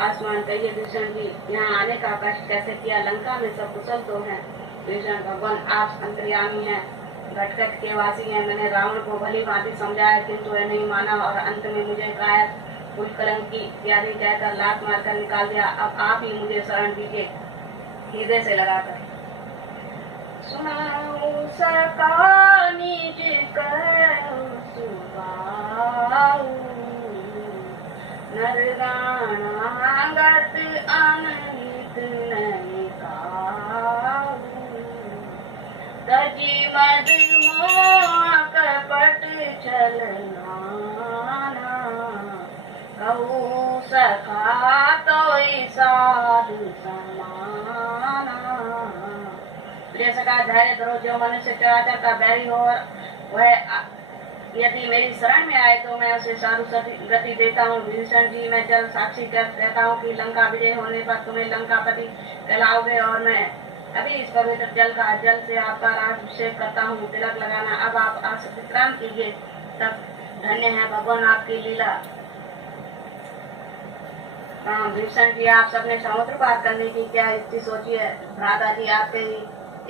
आसमान कहिए भीषण जी, यहाँ आने का कष्ट कैसे किया? लंका में सब कुशल तो हैं। भीषण, भगवान आप अंतर्यामी हैं, घटघट के वासी हैं। मैंने रावण को भली भांति समझाया, किंतु वह नहीं माना और अंत में मुझे कायर, कुलकलंकी इत्यादि कहकर लात मारकर निकाल दिया। अब आप ही मुझे शरण दीजिए। हृदय से लगाकर सुनाऊं सका निज कहो सुबाऊ, नरगाणागत अनहित नहीं काऊ। तजी मद मोह कपट छलना, कहूँ सखा तो साधु समाना। प्रिय सखा, धैर्य धरो, जो मनुष्य चराचर का बैरी हो वह यदि मेरी शरण में आए तो मैं उसे साधु गति देता हूँ। भीषण जी, मैं जल साक्षी कहता हूँ कि लंका विजय होने पर तुम्हें लंकापति कहलाओगे और मैं अभी इस पवित्र जल से आपका अभिषेक करता हूँ। तिलक लगाना। अब आप विश्राम कीजिए, तब धन्य है भगवान आपकी लीला। भीषण जी, आप सबने समुद्र पार करने की क्या युक्ति सोची है? भ्राता जी, आपके ही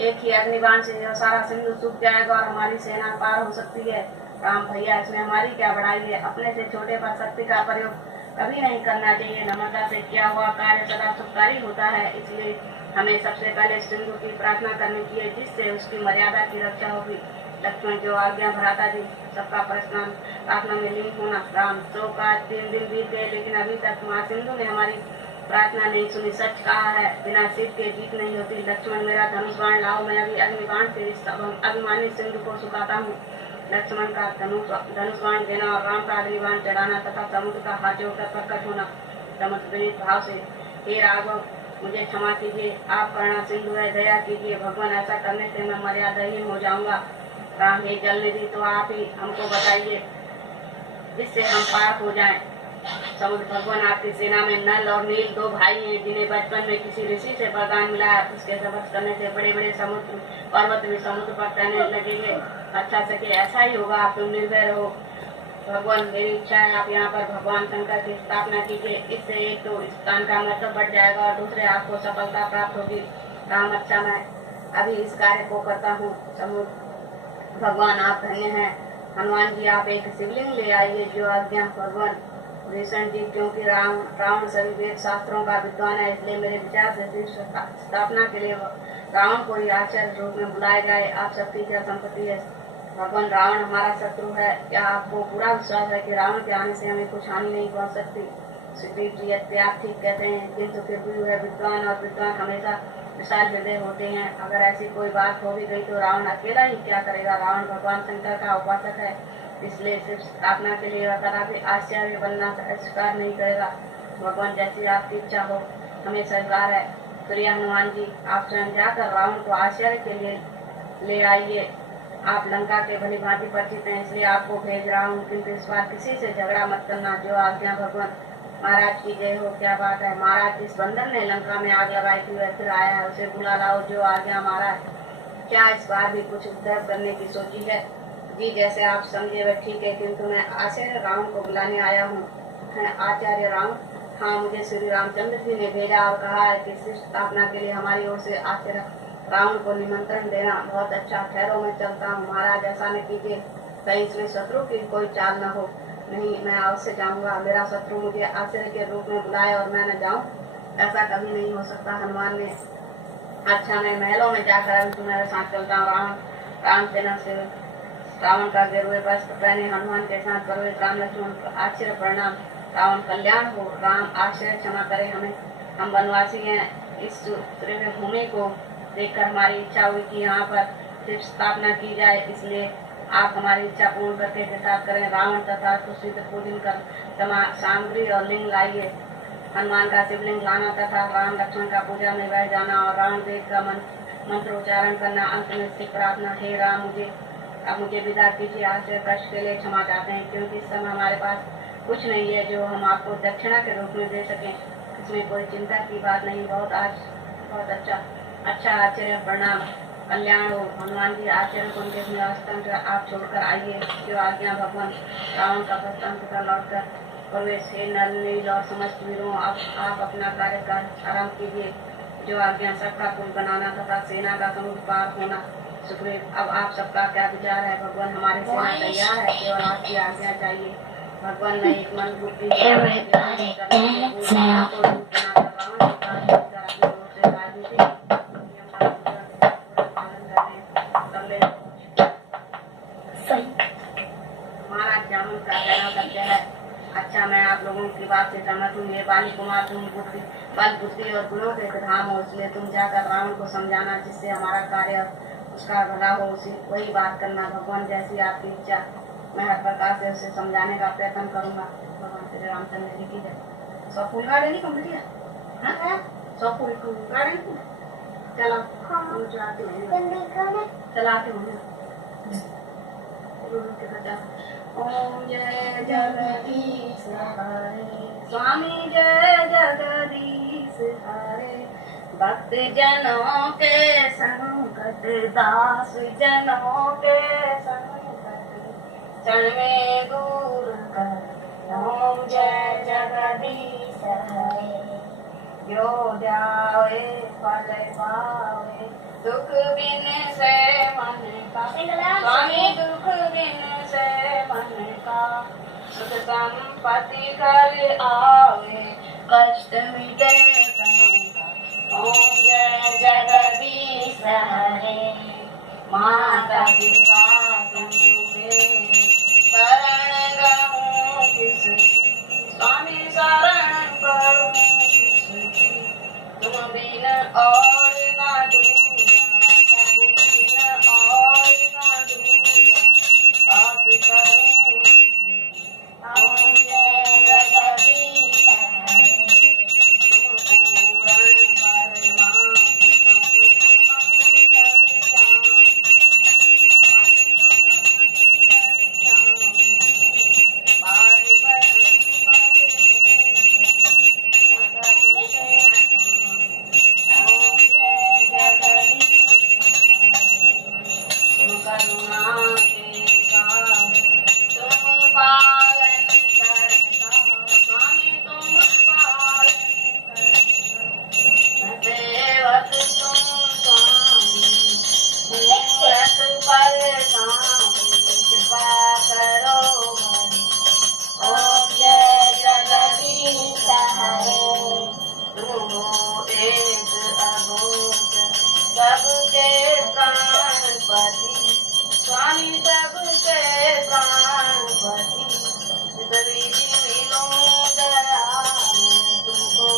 एक ही अग्निबाण से यह सारा सिंधु सूख जाएगा और हमारी सेना पार हो सकती है। राम भैया, इसमें हमारी क्या बड़ाई है? अपने से छोटे पर शक्ति का प्रयोग कभी नहीं करना चाहिए। नम्रता से किया हुआ कार्य सदा सुखकारी होता है, इसलिए हमें सबसे पहले सिंधु की प्रार्थना करनी चाहिए, जिससे उसकी मर्यादा की रक्षा होगी। लक्ष्मण, जो आज्ञा भ्राता जी। सबका प्रश्न प्रार्थना में लीन होना। राम, तो का 3 दिन बीत गए, लेकिन अभी तक माँ सिंधु ने हमारी प्रार्थना नहीं सुनी। सच कहा है, बिना सिद्ध के जीत नहीं होती। लक्ष्मण, मेरा धनुष बाण लाओ, मैं अभी अग्निबाण से इस अभिमानी सिंधु को सुखाता हूँ। लक्ष्मण का धनुष बाण देना और राम का अग्निबाण चढ़ाना तथा समुद्र का हाथ जोड़कर प्रकट होना। समुद्र विनीत भाव से, हे राघव, मुझे क्षमा कीजिए, आप करुणा सिंधु है, दया कीजिए भगवान, ऐसा करने से मैं मर्यादाहीन हो जाऊंगा। राम, हे जल निधि, तो आप ही हमको बताइए जिससे हम पार हो जाएं। समुद्र भगवान, आपकी सेना में नल और नील 2 भाई हैं, जिन्हें बचपन में किसी ऋषि से वरदान मिला है। उसके शपथ करने से बड़े बड़े समुद्र पर्वत भी समुद्र पर तैरने लगेंगे। अच्छा सके ऐसा ही होगा, आप तुम निर्भय रहो। भगवान, मेरी इच्छा है आप यहाँ पर भगवान शंकर की स्थापना कीजिए। इससे एक तो स्थान का महत्व बढ़ जाएगा और दूसरे आपको सफलता प्राप्त होगी। राम, अच्छा, मैं अभी इस कार्य को करता हूँ। समुद्र भगवान, आप धन्य हैं। हनुमान जी, आप एक शिवलिंग ले आइए, जो आज्ञा भगवान। भीषण जी, क्योंकि रावण सभी वेद शास्त्रों का विद्वान है, इसलिए मेरे विचार से स्थापना के लिए रावण को ही आचार्य रूप में बुलाया जाए। आप सबकी क्या संपत्ति है? भगवान, रावण हमारा शत्रु है। क्या आपको पूरा विश्वास है कि रावण के आने से हमें कुछ हानि नहीं पहुंच सकती? सुग्रीव जी, आप ठीक कहते हैं, किंतु फिर भी वह विद्वान और विद्वान हमेशा विशाल हृदय होते हैं। अगर ऐसी कोई बात हो भी गई तो रावण अकेला ही क्या करेगा? रावण भगवान शंकर का उपासक है, इसलिए सिर्फ स्थापना के लिए कदापि आश्चर्य बनना स्वीकार नहीं करेगा। भगवान, जैसी आपकी इच्छा हो, हमें स्वीकार है। प्रिय हनुमान जी, आप स्वयं जाकर रावण को आश्चर्य के लिए ले आइए। आप लंका के भली भांति परिचित हैं, इसलिए आपको भेज रहा हूँ, किंतु इस बार किसी से झगड़ा मत करना। जो आज्ञा भगवान। महाराज की जय हो। क्या बात है महाराज, जिस बंदर ने लंका में आग लगाई थी वह फिर आया है, उसे बुला लाओ। जो आज्ञा महाराज। क्या इस बार भी कुछ उद्धार करने की सोची है? जी, जैसे आप समझे वह ठीक है, किंतु मैं आचार्य रावण को बुलाने आया हूँ। आचार्य रावण? हाँ, मुझे श्री रामचंद्र जी ने भेजा और कहा है कि शिव स्थापना के लिए हमारी ओर से आचार्य रावण को निमंत्रण देना। बहुत अच्छा, ठहरो, मैं चलता हूँ। महाराज, ऐसा न कीजिए, कहीं इसमें शत्रु की कोई चाल न हो। नहीं, मैं अवश्य जाऊंगा। मेरा शत्रु मुझे आश्चर्य के रूप में बुलाए और मैं न जाऊं, ऐसा कभी नहीं हो सकता। हनुमान ने, अच्छा, मैं महलों में जाकर अभी तुम्हारे साथ चलता हूँ। राम सेना से रावण का गिरुए वस्त्र पहने हनुमान के साथ पर्वत राम लक्ष्मण आश्चर्य प्रणाम। रावण कल्याण हो। राम, आश्चर्य क्षमा करे हमें, हम वनवासी हैं। इस त्रिव्य भूमि को देखकर हमारी इच्छा हुई कि यहाँ पर शिव स्थापना की जाए, इसलिए आप हमारी इच्छा पूर्ण करके कृतार्थ करें। रावण तथा तुषित पूजन कर सामग्री और लिंग लाइए। हनुमान का शिवलिंग लाना तथा राम लक्ष्मण का पूजा में बैठ जाना और रावण देव का मंत्र उच्चारण करना। अंत में सिख प्रार्थना, हे राम, मुझे विदा कीजिए। आश्चर्य कष्ट के लिए क्षमा चाहते हैं, क्योंकि इस समय हमारे पास कुछ नहीं है जो हम आपको दक्षिणा के रूप में दे सकें। इसमें कोई चिंता की बात नहीं। बहुत अच्छा आचार्य प्रणाम, कल्याण हो। हनुमान जी, आचार्य को उनके अपने अवस्था आप छोड़कर आइए। जो आज्ञा भगवान। रावण का प्रस्थान तथा लौटकर और वैसे नल नील और समस्त वीरों, अब आप अपना कार्य कर आरंभ कीजिए। जो आज्ञा सबका पुल बनाना तथा सेना का समुद्र पार होना। सुग्रीव, अब आप सबका क्या विचार है? भगवान, हमारी सेना तैयार है, केवल आपकी आज्ञा चाहिए। भगवान ने एक मन बुद्धि महाराज जामुन का कहना सत्य है। अच्छा, मैं आप लोगों की बात से सहमत हूँ। ये बाली कुमार तुम बल बुद्धि और गुणों के धाम हो, इसलिए तुम जाकर रावण को समझाना, जिससे हमारा कार्य उसका भला हो, उसी वही बात करना। भगवान, जैसी आपकी इच्छा, मैं हर प्रकार से उसे समझाने का प्रयत्न करूंगा। भगवान श्री रामचंद्र जी की जय। 100 फूल गाड़े नहीं कंप्लीट है? 100 फूल गाड़े चलो चलाते हूँ। ओम जय जगदीश हरे, स्वामी जय जगदीश हरे। भक्त जनों के संकट, दास जनों के संकट, क्षण में दूर कर। ओम जय जगदीश हरे। जो जावे फल पावे, दुख बिन से मन का। स्वामी, दुख बिन से मन का, सुख संपत्ति घर आवे, कष्ट मिटे तन का। ओम जय जगदीश हरे। माता पिता तुमके शरण गहूँ किसकी, स्वामी शरण करूँ किसकी। तुम बिन और ना दूजा, प्रभु बिन और ना दूजा, बात करूं। ओम जय जगदीश हरे। तुम पूर्ण परमात्मा, तुम अंतर्यामी, पार ब्रह्म करुणा के सागर, तुम पालन करता। स्वामी, तुम पालन करता। मैं सेवक तुम स्वामी, मूरत परेशान, कृपा करो हरि। ओम जय जगदीश हरे। तुम हो एक अघोष, सबके प्राणपति। स्वामी, सबके प्राणपति। सभी मिलो दया तुमको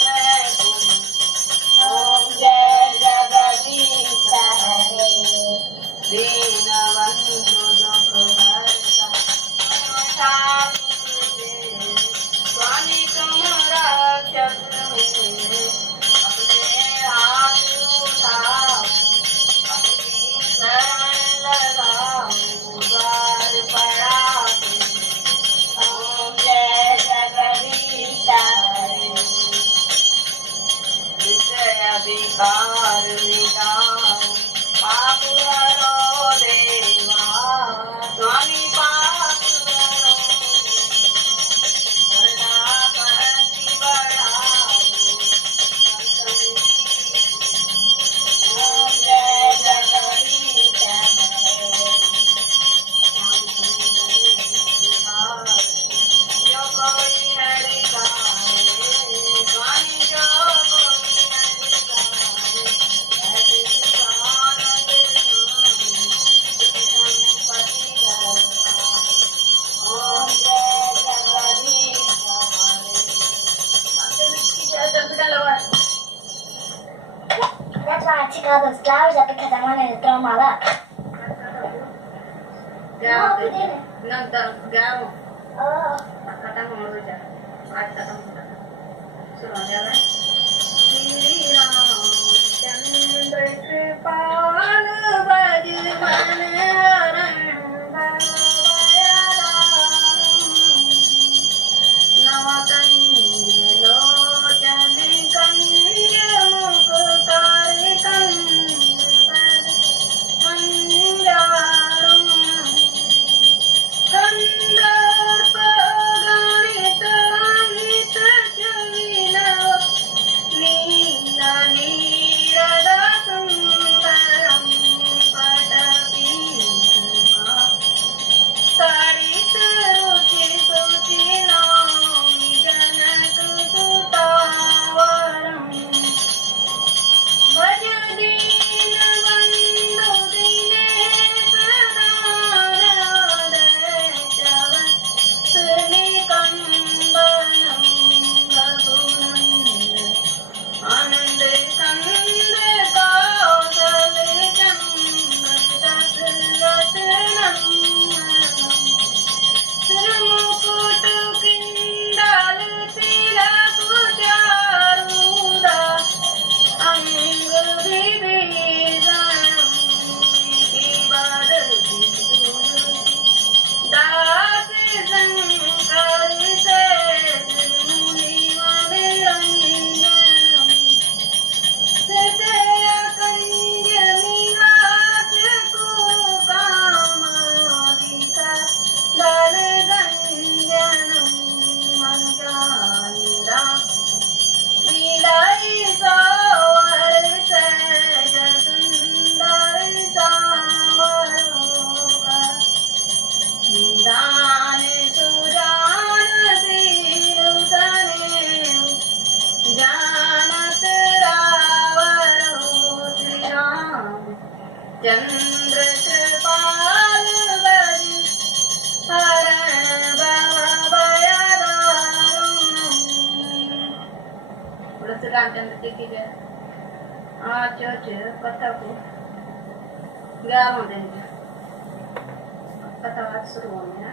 मैं बोलूं। ओम जय जगदीश हरे। दीनबंधु दुख हरता, ठाकुर तेरे। स्वामी, तुम रक्षक मेरे, अपने हाथ उठाओ, अपनी शरण लगाओ, द्वार पड़ा तेरे। ओम जय जगदीश हरे। विषय विकार मिटाओ, पाप हरो देवा। स्वामी, पाप हरो देवा, भक्ति बढ़ाओ, ओम जय जगदीश हरे। जो कोई हरि गावे, स्वामी, जो कोई हरि गावे, ऐसे सुखानंद स्वामी, सुख संपत्ति घर आवे। ओम जय जगदीश हरे। That's why I took all those flowers up because I wanted to throw them all up. क्या No, we didn't. न 11 Oh. खत्म हो गया, आज खत्म हो गया। सुनो जरा। श्री रामचंद्र कृपाल भजमन हरण भवया राम। नवकंज लोचन कंज मुख कर कंज पद मंजारुम। कंदर्प गणित चंद्र कृपाल बलि हरण तुलसी रामचंद्र जी की जय। आज कथा को 11वां दिन कथा आज शुरू होनी है।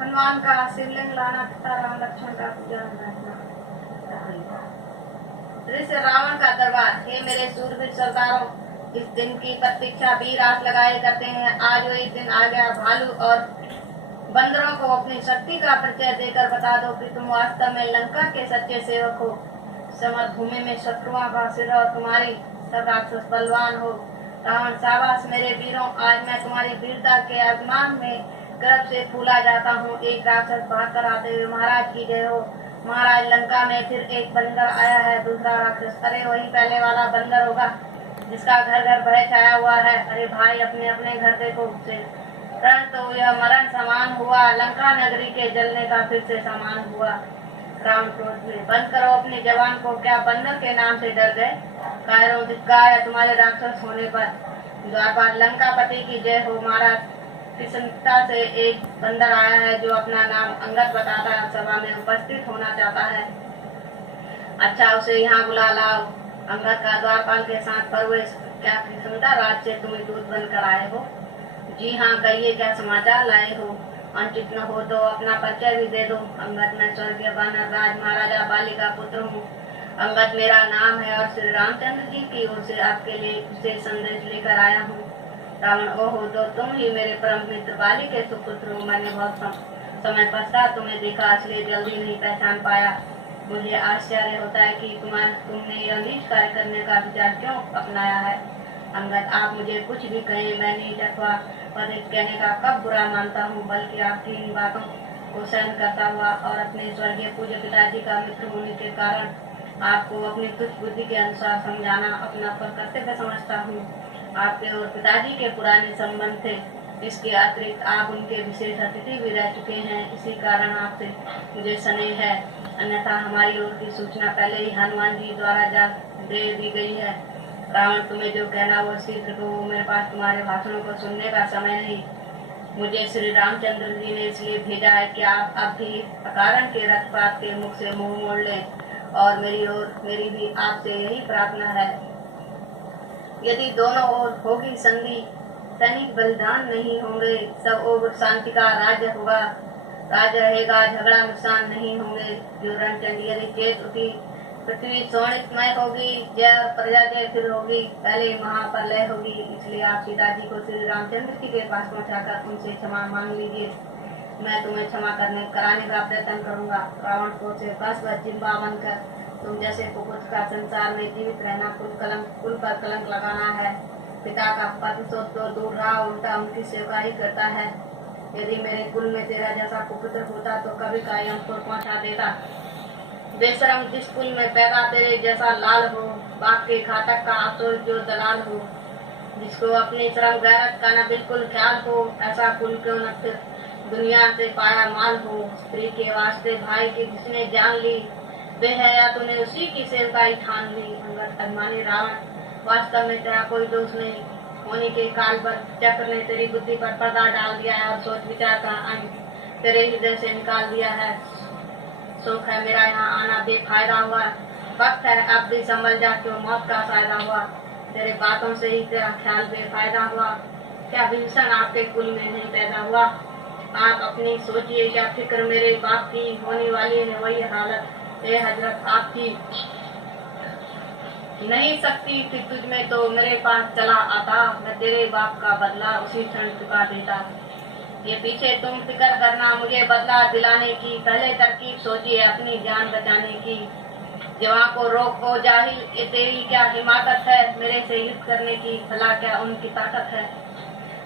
हनुमान का शिवलिंग लाना तथा राम लक्ष्मण का पूजा करना। दृश्य रावण का दरबार। हे मेरे सूरवीर सरदारों, इस दिन की प्रतीक्षा वीर आस लगाए करते हैं। आज वही दिन आ गया। भालू और बंदरों को अपनी शक्ति का परिचय देकर बता दो कि तुम वास्तव में लंका के सच्चे सेवक हो। समर भूमि में शत्रुओं का सिर और तुम्हारी सब राक्षस बलवान हो। रावण, शाबाश मेरे वीरों, आज मैं तुम्हारी वीरता के अभिमान में गर्व से फूला जाता हूँ। एक राक्षस भाग कर आते हुए, महाराज की जय हो। महाराज, लंका में फिर एक बंदर आया है। दूसरा राक्षस, अरे वही पहले वाला बंदर होगा जिसका घर घर भय छाया हुआ है। अरे भाई, अपने अपने घर देखो उसे। रण तो यह मरण समान हुआ, लंका नगरी के जलने का फिर से समान हुआ। रावण क्रोध में, बंद करो अपनी जवान को। क्या बंदर के नाम से डर गए? कायरों, धिक्कार है तुम्हारे राक्षस होने पर। द्वारपाल, लंकापति की जय हो। महाराज, प्रसन्नता से एक बंदर आया है जो अपना नाम अंगद बताता है, सभा में उपस्थित होना चाहता है। अच्छा, उसे यहाँ बुला लाओ। अंगद का द्वारपाल के साथ प्रवेश। क्या प्रसन्नता, राज से तुम्हें दूत बनकर आए हो? जी हाँ, कहिए क्या समाचार लाए हो? अनुचित न हो तो अपना परिचय भी दे दो। अंगद, मैं स्वर्गीय वानर राज महाराजा बाली का पुत्र हूँ। अंगद मेरा नाम है और श्री रामचंद्र जी की ओर से आपके लिए विशेष संदेश लेकर आया हूँ। रावण, ओहो, तो तुम ही मेरे परम मित्र बाली के सुपुत्र हो। मैंने बहुत समय पश्चात तुम्हें देखा, इसलिए जल्दी नहीं पहचान पाया। मुझे आश्चर्य होता है कि तुमने यह नीच कार्य करने का विचार क्यों अपनाया है। अंगद, आप मुझे कुछ भी कहें, मैं नीच अथवा पतित कहने का कब बुरा मानता हूँ, बल्कि आपकी इन बातों को सहन करता हुआ और अपने स्वर्गीय पूज्य पिताजी का मित्र होने के कारण आपको अपनी तुच्छ बुद्धि के अनुसार समझाना अपना कर्तव्य समझता हूँ। आपके और पिताजी के पुराने संबंध थे। इसके अतिरिक्त आप उनके विशेष अतिथि भी रह चुके हैं, इसी कारण आपसे मुझे स्नेह है। अन्यथा हमारी ओर की सूचना पहले ही हनुमान जी द्वारा दे दी गई है। रावण, तुम्हें जो कहना वो शीघ्र कहो, मेरे पास तुम्हारे भाषणों को सुनने का समय नहीं। मुझे श्री रामचंद्र जी ने इसलिए भेजा है कि आप अब भी अकारण के रक्तपात के मुख से मुंह मोड़ लें, और मेरी भी आपसे यही प्रार्थना है। यदि दोनों ओर होगी संधि, सैनिक बलिदान नहीं होंगे, सब ओर शांति का राज्य होगा, राज्य रहेगा, झगड़ा नुकसान नहीं होंगे। जो रणचंडी यदि चेत उठी, पृथ्वी स्वर्णितमय होगी, जय और प्रजा जय फिर होगी, पहले महाप्रलय होगी। इसलिए आप सीता जी को श्री रामचंद्र जी के पास पहुंचाकर उनसे क्षमा मांग लीजिए। मैं तुम्हें क्षमा कराने का प्रयत्न करूंगा। रावण को से बस जिम्बा बनकर तुम जैसे कुकुट का संसार में जीवित रहना, कुल पर कलंक लगाना है। पिता का प्रतिशोध तो दूर रहा, उल्टा उनकी सेवा ही करता है। यदि मेरे कुल में तेरा जैसा कुपुत्र होता तो कभी का यमपुर पहुंचा देता। बेशरम, जिस कुल में पैदा तेरे जैसा लाल हो, बाप के घातक का अफसोस जो दलाल हो, जिसको अपनी श्रम गैरत का न बिल्कुल ख्याल हो, ऐसा कुल क्यों न फिर दुनिया से पाया माल हो। स्त्री के वास्ते भाई की जिसने जान ली, वे है या तूने उसी की सेवकाई ठान ली। अंगद, अभिमानी रावण, वास्तव में तेरा कोई दोष नहीं होने के काल पर चक्र ने तेरी बुद्धि पर पर्दा डाल दिया है और सोच विचार का अंग तेरे हृदय से निकाल दिया है। सुख है मेरा यहाँ आना बेफायदा हुआ, वक्त है अब भी संभल जा, क्यों मौत का फायदा हुआ। तेरे बातों से ही तेरा ख्याल बेफायदा हुआ, क्या भीषण आपके कुल में नहीं पैदा हुआ। आप अपनी सोचिए, क्या फिक्र मेरे बाप की होने वाली है वही हालत। ए हजरत, आपकी नहीं सकती थी तुझ में तो मेरे पास चला आता, मैं तेरे बाप का बदला उसी क्षण चुका देता। ये पीछे तुम फिक्र करना मुझे बदला दिलाने की, पहले तरकीब सोचिए अपनी जान बचाने की। जवां को रोको जाहिल, ये तेरी क्या हिमाकत है मेरे से युद्ध करने की, भला क्या उनकी ताकत है।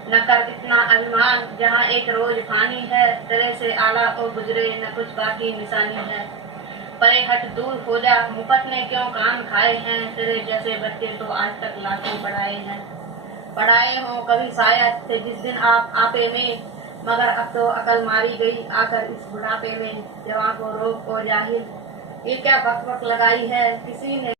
न कर इतना अभिमान, जहाँ एक रोज फानी है, तेरे से आला ओ गुजरे न कुछ बाकी निशानी है। परे हट दूर हो जा, मुफत ने क्यों कान खाए हैं, तेरे जैसे बच्चे तो आज तक लाखों पढ़ाए हैं। पढ़ाए हों कभी शायद थे जिस दिन आप आपे में, मगर अब तो अकल मारी गई आकर इस बुढ़ापे में। जवां को रोक ओ जाहिल, ये क्या बकबक लगाई है किसी ने।